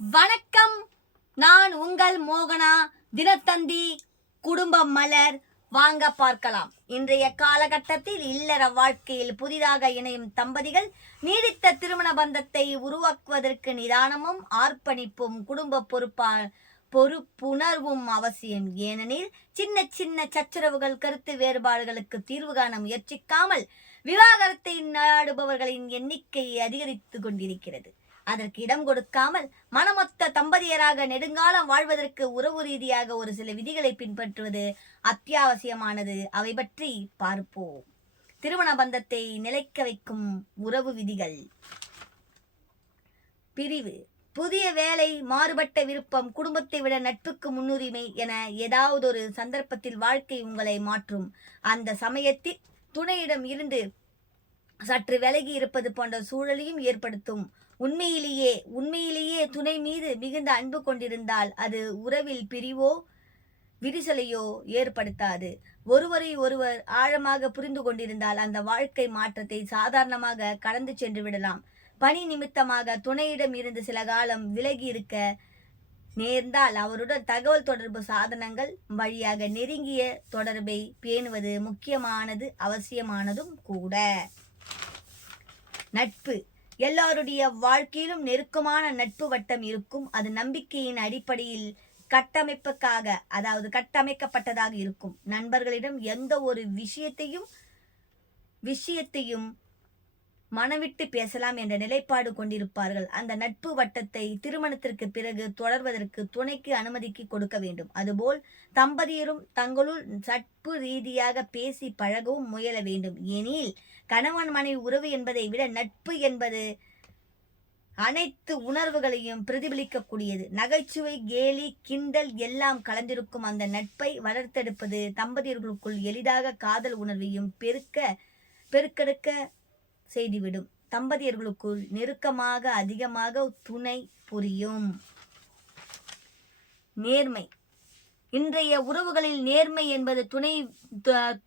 வணக்கம், நான் உங்கள் மோகனா. தினத்தந்தி குடும்ப மலர். வாங்க பார்க்கலாம். இன்றைய காலகட்டத்தில் இல்லற வாழ்க்கையில் புதிதாக இணையும் தம்பதிகள் நீடித்த திருமண பந்தத்தை உருவாக்குவதற்கு நிதானமும் அர்ப்பணிப்பும் குடும்ப பொறுப்புணர்வும் அவசியம். ஏனெனில் சின்ன சின்ன சச்சரவுகள் கருத்து வேறுபாடுகளுக்கு தீர்வு காண முயற்சிக்காமல் விவாகரத்தை நாடுபவர்களின் எண்ணிக்கை அதிகரித்து கொண்டிருக்கிறது. அதற்கு இடம் கொடுக்காமல் மனமொத்த தம்பதியராக நெடுங்காலம் வாழ்வதற்கு உறவு ரீதியாக ஒரு சில விதிகளை பின்பற்றுவது அத்தியாவசியமானது. அவை பற்றி பார்ப்போம். திருமண பந்தத்தை நிலைக்க வைக்கும் உறவு விதிகள். பிரிவு. புதிய வேலை, மாறுபட்ட விருப்பம், குடும்பத்தை விட நட்புக்கு முன்னுரிமை என ஏதாவது ஒரு சந்தர்ப்பத்தில் வாழ்க்கை உங்களை மாற்றும். அந்த சமயத்தில் துணையிடம் இருந்து சற்று விலகி இருப்பது போன்ற சூழலையும் ஏற்படுத்தும். உண்மையிலேயே துணை மீது மிகுந்த அன்பு கொண்டிருந்தால் அது உறவில் பிரிவோ விரிசலையோ ஏற்படுத்தாது. ஒருவரை ஒருவர் ஆழமாக புரிந்து கொண்டிருந்தால் அந்த வாழ்க்கை மாற்றத்தை சாதாரணமாக கடந்து சென்று விடலாம். பணி நிமித்தமாக துணையிடம் இருந்து சில காலம் விலகி இருக்க நேர்ந்தால் அவருடன் தகவல் தொடர்பு சாதனங்கள் வழியாக நெருங்கிய தொடர்பை பேணுவது முக்கியமானது, அவசியமானதும் கூட. நட்பு. எல்லாருடைய வாழ்க்கையிலும் நெருக்கமான நட்பு வட்டம் இருக்கும். அது நம்பிக்கையின் அடிப்படையில் கட்டமைக்கப்பட்டதாக இருக்கும். நண்பர்களிடம் எந்த ஒரு விஷயத்தையும் மனவிட்டு பேசலாம் என்ற நிலைப்பாடு கொண்டிருப்பார்கள். அந்த நட்பு வட்டத்தை திருமணத்திற்கு பிறகு தொடர்வதற்கு துணைக்கு அனுமதிக்கு கொடுக்க வேண்டும். அதுபோல் தம்பதியரும் தங்களுள் நட்பு ரீதியாக பேசி பழகவும் முயல வேண்டும். எனில் கணவன் மனைவி உறவு என்பதை விட நட்பு என்பது அனைத்து உணர்வுகளையும் பிரதிபலிக்கக்கூடியது. நகைச்சுவை, கேலி, கிண்டல் எல்லாம் கலந்திருக்கும் அந்த நட்பை வளர்த்தெடுப்பது தம்பதியர்களுக்குள் எளிதாக காதல் உணர்வையும் பெருக்கெடுக்க செய்துவிடும். தம்பதியர்களுக்குள் நெருக்கமாக அதிகமாக துணை புரியும். நேர்மை. இன்றைய உறவுகளில் நேர்மை என்பது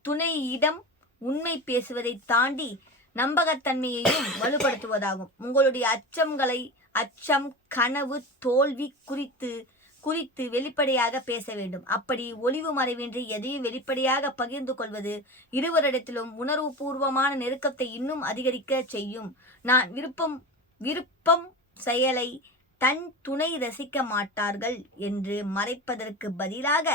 துணையிடம் உண்மை பேசுவதை தாண்டி நம்பகத்தன்மையையும் வலுப்படுத்துவதாகும். உங்களுடைய அச்சம், கனவு, தோல்வி குறித்து வெளிப்படையாக பேச வேண்டும். அப்படி ஒளிவு மறைவின்றி எதையும் வெளிப்படையாக பகிர்ந்து கொள்வது இருவரிடத்திலும் உணர்வுபூர்வமான நெருக்கத்தை இன்னும் அதிகரிக்க செய்யும். நான் விருப்பம் செயலை தன் துணை ரசிக்க மாட்டார்கள் என்று மறைப்பதற்கு பதிலாக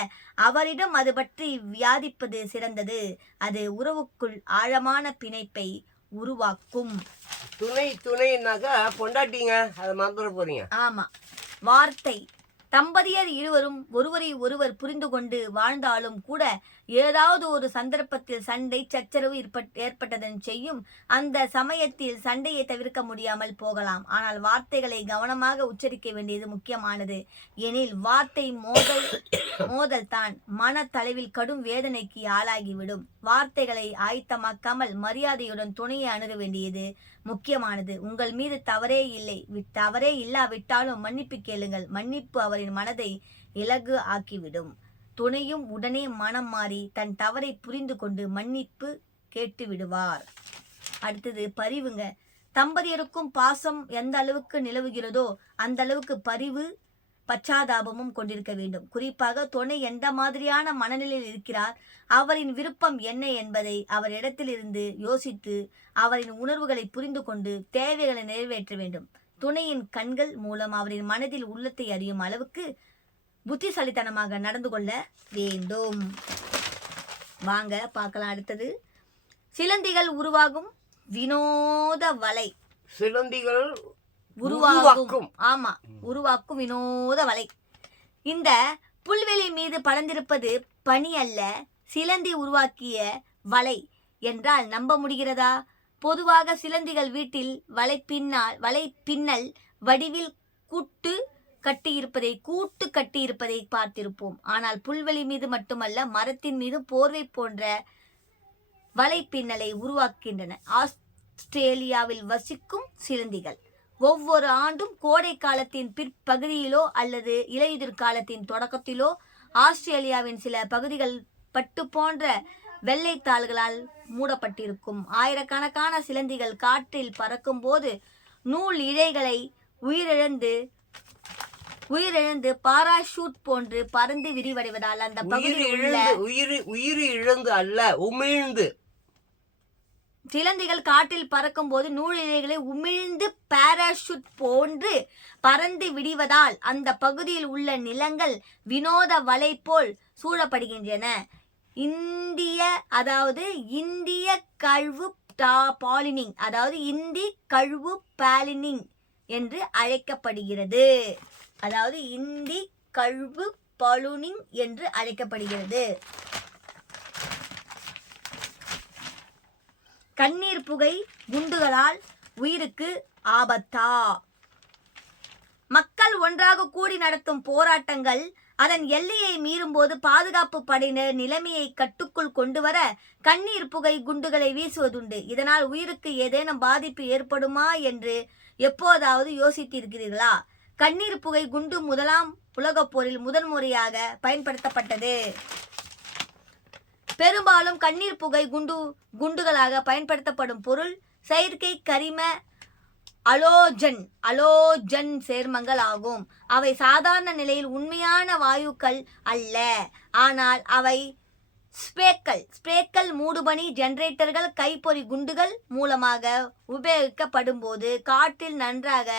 அவரிடம் அது பற்றி விவாதிப்பது சிறந்தது. அது உறவுக்குள் ஆழமான பிணைப்பை உருவாக்கும். துணைனாக்கா பொண்டாட்டிங்க, அதை மறந்துட போறீங்க. ஆமா. வார்த்தை. தம்பதியர் இருவரும் ஒருவரை ஒருவர் புரிந்து கொண்டு வாழ்ந்தாலும் கூட ஏதாவது ஒரு சந்தர்ப்பத்தில் சண்டை, சச்சரவு ஏற்பட்டதன் செய்யும். அந்த சமயத்தில் சண்டையை தவிர்க்க முடியாமல் போகலாம். ஆனால் வார்த்தைகளை கவனமாக உச்சரிக்க வேண்டியது முக்கியமானது. எனில் வார்த்தை மோதல் தான் மனத்தளவில் கடும் வேதனைக்கு ஆளாகிவிடும். வார்த்தைகளை ஆயத்தமாக்காமல் மரியாதையுடன் துணையை அணுக வேண்டியது முக்கியமானது. உங்கள் மீது தவறே இல்லாவிட்டாலும் மன்னிப்பு கேளுங்கள். மன்னிப்பு அவரின் மனதை இலகு ஆக்கிவிடும். துணையும் உடனே மனம் மாறி தன் தவறை புரிந்து கொண்டு மன்னிப்பு கேட்டு விடுவார். அடுத்தது பரிவுங்க. தம்பதியருக்கும் பாசம் எந்த அளவுக்கு நிலவுகிறதோ அந்த அளவுக்கு பரிவு, பச்சாதாபமும் கொண்டிருக்க வேண்டும். குறிப்பாக துணை எந்த மாதிரியான மனநிலையில் இருக்கிறார், அவரின் விருப்பம் என்ன என்பதை அவர் இடத்திலிருந்து யோசித்து அவரின் உணர்வுகளை புரிந்து கொண்டு தேவைகளை நிறைவேற்ற வேண்டும். துணையின் கண்கள் மூலம் அவரின் மனதில் உள்ளத்தை அறியும் அளவுக்கு புத்திசாலித்தனமாக நடந்து கொள்ள வேண்டும். வாங்க பார்க்கலாம். அடுத்தது சிலந்திகள் உருவாகும் வினோத வலை. சிலந்திகள் உருவாக்கும் வினோத வலை. இந்த புல்வெளி மீது படர்ந்திருப்பது பனி அல்ல, சிலந்தி உருவாக்கிய வலை என்றால் நம்ப முடிகிறதா? பொதுவாக சிலந்திகள் வீட்டில் வலை பின்னல் வடிவில் கூட்டு கட்டியிருப்பதை பார்த்திருப்போம். ஆனால் புல்வெளி மீது மட்டுமல்ல, மரத்தின் மீது போர்வை போன்ற வலை பின்னலை உருவாக்கின்றன. ஆஸ்திரேலியாவில் வசிக்கும் சிலந்திகள் ஒவ்வொரு ஆண்டும் கோடை காலத்தின் பிற்பகுதியிலோ அல்லது இலையுதிர் காலத்தின் தொடக்கத்திலோ ஆஸ்திரேலியாவின் சில பகுதிகள் பட்டு போன்ற வெள்ளைத்தாள்களால் மூடப்பட்டிருக்கும். ஆயிரக்கணக்கான சிலந்திகள் காற்றில் பறக்கும் போது நூல் இழைகளை உயிரிழந்து உயிரிழந்து பாராஷூட் போன்று பறந்து விரிவடைவதால் அந்த பகுதியில் உள்ள உயிர் இழந்து அல்ல, உமிழ்ந்து. சிலந்திகள் காற்றில் பறக்கும் போது நூலிழைகளை உமிழ்ந்து பாராஷூட் போன்று பறந்து விடுவதால் அந்த பகுதியில் உள்ள நிலங்கள் வினோத வலை போல் சூழப்படுகின்றன. இந்திய கழுவு பாலினிங், அதாவது இந்தி கழுவு பாலினிங் என்று அழைக்கப்படுகிறது. அதாவது இந்தி கழுவு பாலுனிங் என்று அழைக்கப்படுகிறது. கண்ணீர் புகை குண்டுகளால் உயிருக்கு ஆபத்தா? மக்கள் ஒன்றாக கூடி நடத்தும் போராட்டங்கள் அதன் எல்லையை மீறும்போது பாதுகாப்பு படையினர் நிலைமையை கட்டுக்குள் கொண்டு வர கண்ணீர் புகை குண்டுகளை வீசுவதுண்டு. இதனால் உயிருக்கு ஏதேனும் பாதிப்பு ஏற்படுமா என்று எப்போதாவது யோசித்திருக்கிறீர்களா? கண்ணீர் புகை குண்டு முதலாம் உலகப் போரில் முதன்முறையாக பயன்படுத்தப்பட்டது. பெரும்பாலும் கண்ணீர் புகை குண்டுகளாக பயன்படுத்தப்படும் பொருள் செயற்கை கரிம அலோஜன் சேர்மங்கள் ஆகும். அவை சாதாரண நிலையில் உண்மையான வாயுக்கள் அல்ல, ஆனால் அவை ஸ்ப்ரேக்கள், மூடுபனி, ஜெனரேட்டர்கள், கைப்பொறி குண்டுகள் மூலமாக உபயோகிக்கப்படும் போது காற்றில் நன்றாக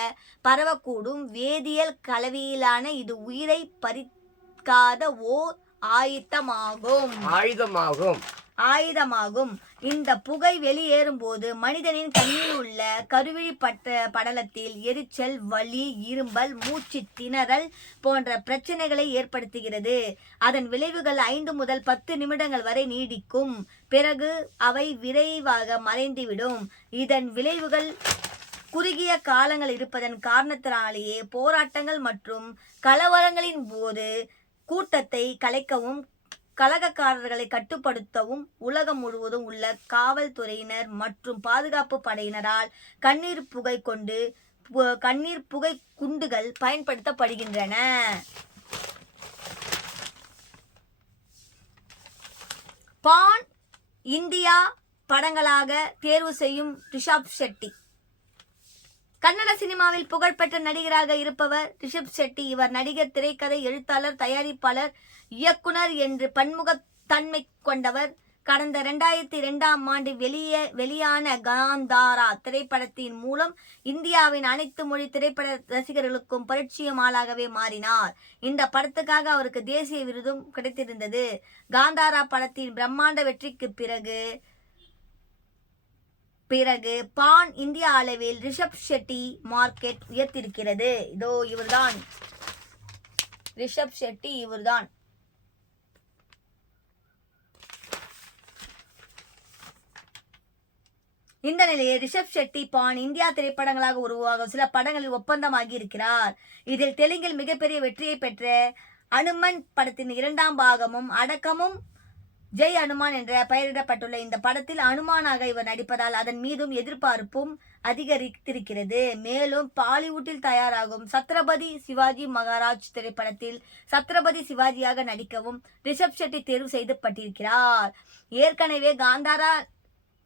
பரவக்கூடும் வேதியியல் கலவையிலான இது உயிரை பறிக்காத ஓர் ஆயுதமாகும். இந்த புகை வெளியேறும் போது மனிதனின் கண்ணில் உள்ள கருவிழி படலத்தில் எரிச்சல், வலி, இரும்பல், மூச்சு திணறல் போன்ற பிரச்சனைகளை ஏற்படுத்துகிறது. அதன் விளைவுகள் 5 முதல் 10 நிமிடங்கள் வரை நீடிக்கும். பிறகு அவை விரைவாக மறைந்துவிடும். இதன் விளைவுகள் குறுகிய காலங்கள் இருப்பதன் காரணத்தினாலேயே போராட்டங்கள் மற்றும் கலவரங்களின் போது கூட்டத்தை கலைக்கவும் கலகக்காரர்களை கட்டுப்படுத்தவும் உலகம் முழுவதும் உள்ள காவல்துறையினர் மற்றும் பாதுகாப்பு படையினரால் கண்ணீர் புகை குண்டுகள் பயன்படுத்தப்படுகின்றன. பான் இந்தியா படங்களாக தேர்வு செய்யும் ரிஷப் ஷெட்டி. கன்னட சினிமாவில் புகழ்பெற்ற நடிகராக இருப்பவர் ரிஷப் ஷெட்டி. இவர் நடிகர், திரைக்கதை, எழுத்தாளர், தயாரிப்பாளர், இயக்குனர் என்று பன்முகத்தன்மை கொண்டவர். கடந்த 2002ஆம் ஆண்டு வெளியான காந்தாரா திரைப்படத்தின் மூலம் இந்தியாவின் அனைத்து மொழி திரைப்பட ரசிகர்களுக்கும் பரிச்சயம் ஆளாகவே மாறினார். இந்த படத்துக்காக அவருக்கு தேசிய விருதும் கிடைத்திருந்தது. காந்தாரா படத்தின் பிரம்மாண்ட வெற்றிக்கு பிறகு பான் இந்தியா அளவில் ரிஷப் ஷெட்டி மார்க்கெட் உயர்த்திருக்கிறது. இதோ இவர்தான் ரிஷப் ஷெட்டி. இவர்தான் இந்த நிலையில் ரிஷப் ஷெட்டி பான் இந்தியா திரைப்படங்களாக உருவாகும் சில படங்களில் ஒப்பந்தமாகி இருக்கிறார். இதில் தெலுங்கில் மிகப்பெரிய வெற்றியை பெற்ற அனுமன் படத்தின் 2ஆம் பாகமும் அடக்கமும் ஜெய் அனுமான் என்ற பெயரிடப்பட்டுள்ள இந்த படத்தில் அனுமானாக இவர் நடிப்பதால் அதன் மீதும் எதிர்பார்ப்பும் அதிகரித்திருக்கிறது. மேலும் பாலிவுட்டில் தயாராகும் சத்ரபதி சிவாஜி மகாராஜ் திரைப்படத்தில் சத்ரபதி சிவாஜியாக நடிக்கவும் ரிஷப் ஷெட்டி தேர்வு செய்யப்பட்டிருக்கிறார். ஏற்கனவே காந்தாரா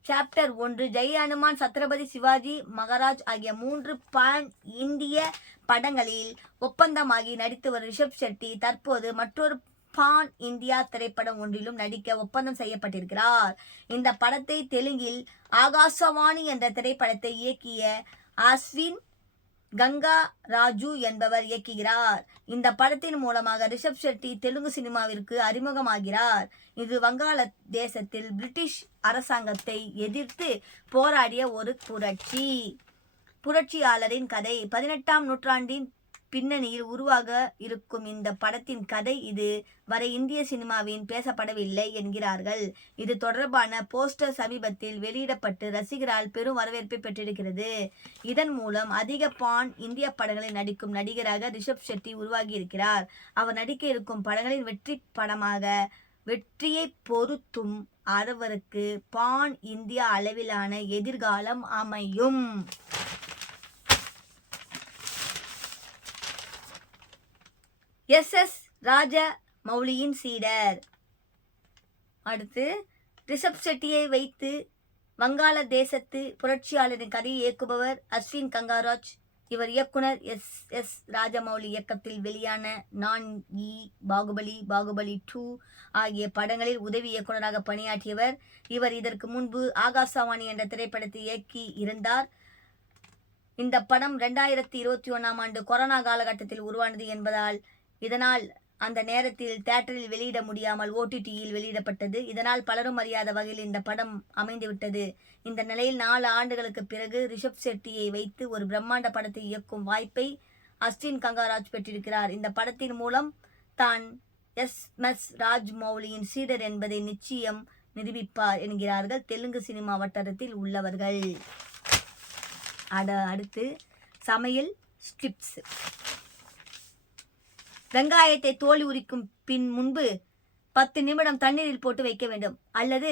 சாப்டர் 1, ஜெய் அனுமான், சத்ரபதி சிவாஜி மகாராஜ் ஆகிய 3 பான் இந்திய படங்களில் ஒப்பந்தமாகி நடித்து வரும் ரிஷப் ஷெட்டி தற்போது மற்றொரு பான் இந்தியா திரைப்படம் ஒன்றிலும் நடிக்க ஒப்பந்தம் செய்யப்பட்டிருக்கிறார். இந்த படத்தை தெலுங்கில் ஆகாசவாணி என்ற திரைப்படத்தை இயக்கிய அஸ்வின் கங்கா ராஜு என்பவர் இயக்குகிறார். இந்த படத்தின் மூலமாக ரிஷப் ஷெட்டி தெலுங்கு சினிமாவிற்கு அறிமுகமாகிறார். இது வங்காள தேசத்தில் பிரிட்டிஷ் அரசாங்கத்தை எதிர்த்து போராடிய ஒரு புரட்சியாளரின் கதை. 18ஆம் நூற்றாண்டின் பின்னணியில் உருவாக இருக்கும் இந்த படத்தின் கதை இது வரை இந்திய சினிமாவின் பேசப்படவில்லை என்கிறார்கள். இது தொடர்பான போஸ்டர் சமீபத்தில் வெளியிடப்பட்டு ரசிகரால் பெரும் வரவேற்பை பெற்றிருக்கிறது. இதன் மூலம் அதிக பான் இந்திய படங்களில் நடிக்கும் நடிகராக ரிஷப் ஷெட்டி உருவாகி இருக்கிறார். அவர் நடிக்க இருக்கும் படங்களின் வெற்றியை பொறுத்தும் அவருக்கு பான் இந்தியா அளவிலான எதிர்காலம் அமையும். எஸ் ராஜமௌலியின் சீடர். அடுத்து ரிஷப் ஷெட்டியை வைத்து வங்காள தேசத்து புரட்சியாளரின் கதையை இயக்குபவர் அஸ்வின் கங்காராஜ் இவர் இயக்குனர் எஸ் ராஜமௌலி இயக்கத்தில் வெளியான நான் இ, பாகுபலி, பாகுபலி 2 ஆகிய படங்களில் உதவி இயக்குனராக பணியாற்றியவர். இவர் இதற்கு முன்பு ஆகாசவாணி என்ற திரைப்படத்தை இயக்கி இருந்தார். இந்த படம் 2021ஆம் ஆண்டு கொரோனா காலகட்டத்தில் உருவானது என்பதால் இதனால் அந்த நேரத்தில் தியேட்டரில் வெளியிட முடியாமல் OTTயில் வெளியிடப்பட்டது. இதனால் பலரும் அறியாத வகையில் இந்த படம் அமைந்துவிட்டது. இந்த நிலையில் 4 ஆண்டுகளுக்கு பிறகு ரிஷப் செட்டியை வைத்து ஒரு பிரம்மாண்ட படத்தை இயக்கும் வாய்ப்பை அஸ்வின் கங்காராஜ் பெற்றிருக்கிறார். இந்த படத்தின் மூலம் தான் எஸ் ராஜமௌலியின் சீடர் என்பதை நிச்சயம் நிரூபிப்பார் என்கிறார்கள் தெலுங்கு சினிமா வட்டாரத்தில் உள்ளவர்கள். அடுத்து சமையல் ஸ்டிப்ஸ். வெங்காயத்தை தோல் உரிக்கும் முன்பு 10 நிமிடம் தண்ணீரில் போட்டு வைக்க வேண்டும். அல்லது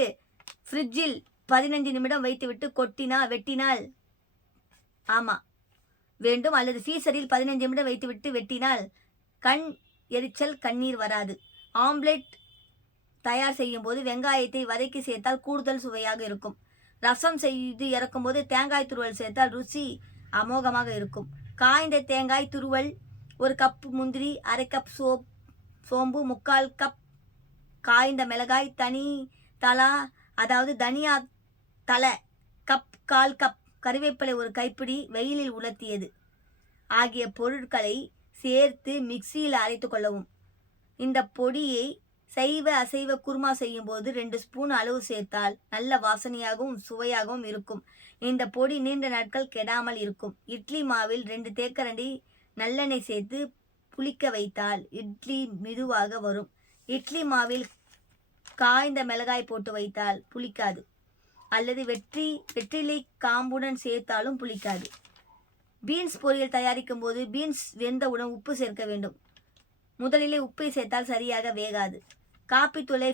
ஃப்ரிட்ஜில் 15 நிமிடம் வைத்துவிட்டு வெட்டினால் வேண்டும். அல்லது ஃப்ரீசரில் 15 நிமிடம் வைத்துவிட்டு வெட்டினால் கண் எரிச்சல், கண்ணீர் வராது. ஆம்லெட் தயார் செய்யும் போது வெங்காயத்தை வதக்கி சேர்த்தால் கூடுதல் சுவையாக இருக்கும். ரசம் செய்து இறக்கும் போது தேங்காய் துருவல் சேர்த்தால் ருசி அமோகமாக இருக்கும். காய்ந்த தேங்காய் துருவல், 1 கப் முந்திரி, 1/2 கப் சோம்பு, 3/4 கப் காய்ந்த மிளகாய், தனியா தலை கப், 1/4 கப் கறிவேப்பிலை, 1 கைப்பிடி வெயிலில் உலர்த்தியது ஆகிய பொருட்களை சேர்த்து மிக்சியில் அரைத்து கொள்ளவும். இந்த பொடியை சைவ அசைவ குருமா செய்யும் போது 2 ஸ்பூன் அளவு சேர்த்தால் நல்ல வாசனையாகவும் சுவையாகவும் இருக்கும். இந்த பொடி நீண்ட நாட்கள் கெடாமல் இருக்கும். இட்லி மாவில் 2 தேக்கரண்டி நல்லெண்ணெய் சேர்த்து புளிக்க வைத்தால் இட்லி மெதுவாக வரும். இட்லி மாவில் காய்ந்த மிளகாய் போட்டு வைத்தால் புளிக்காது. அல்லது வெற்றிலை காம்புடன் சேர்த்தாலும் புளிக்காது. பீன்ஸ் பொரியல் தயாரிக்கும் போது பீன்ஸ் வெந்தவுடன் உப்பு சேர்க்க வேண்டும். முதலிலே உப்பை சேர்த்தால் சரியாக வேகாது. காப்பித்தூளை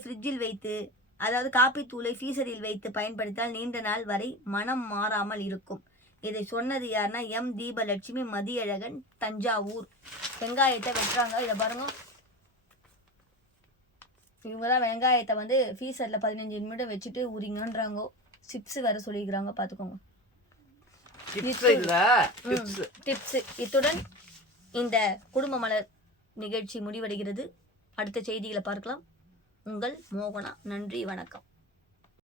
ஃப்ரீசரில் வைத்து பயன்படுத்தினால் நீண்ட நாள் வரை மனம் மாறாமல் இருக்கும். இதை சொன்னது யாருன்னா எம் தீபலட்சுமி மதியழகன், தஞ்சாவூர். வெங்காயத்தை வெட்டுறாங்க, இதை பாருங்க. இவங்க தான் வெங்காயத்தை ஃப்ரீசரில் 15 நிமிடம் வச்சுட்டு உரிங்கன்றாங்க. சிப்ஸ் வேற சொல்லிக்கிறாங்க, பார்த்துக்கோங்க. டிப்ஸ். இத்துடன் இந்த குடும்ப மலர் நிகழ்ச்சி முடிவடைகிறது. அடுத்த செய்திகளை பார்க்கலாம். உங்கள் மோகனா. நன்றி, வணக்கம்.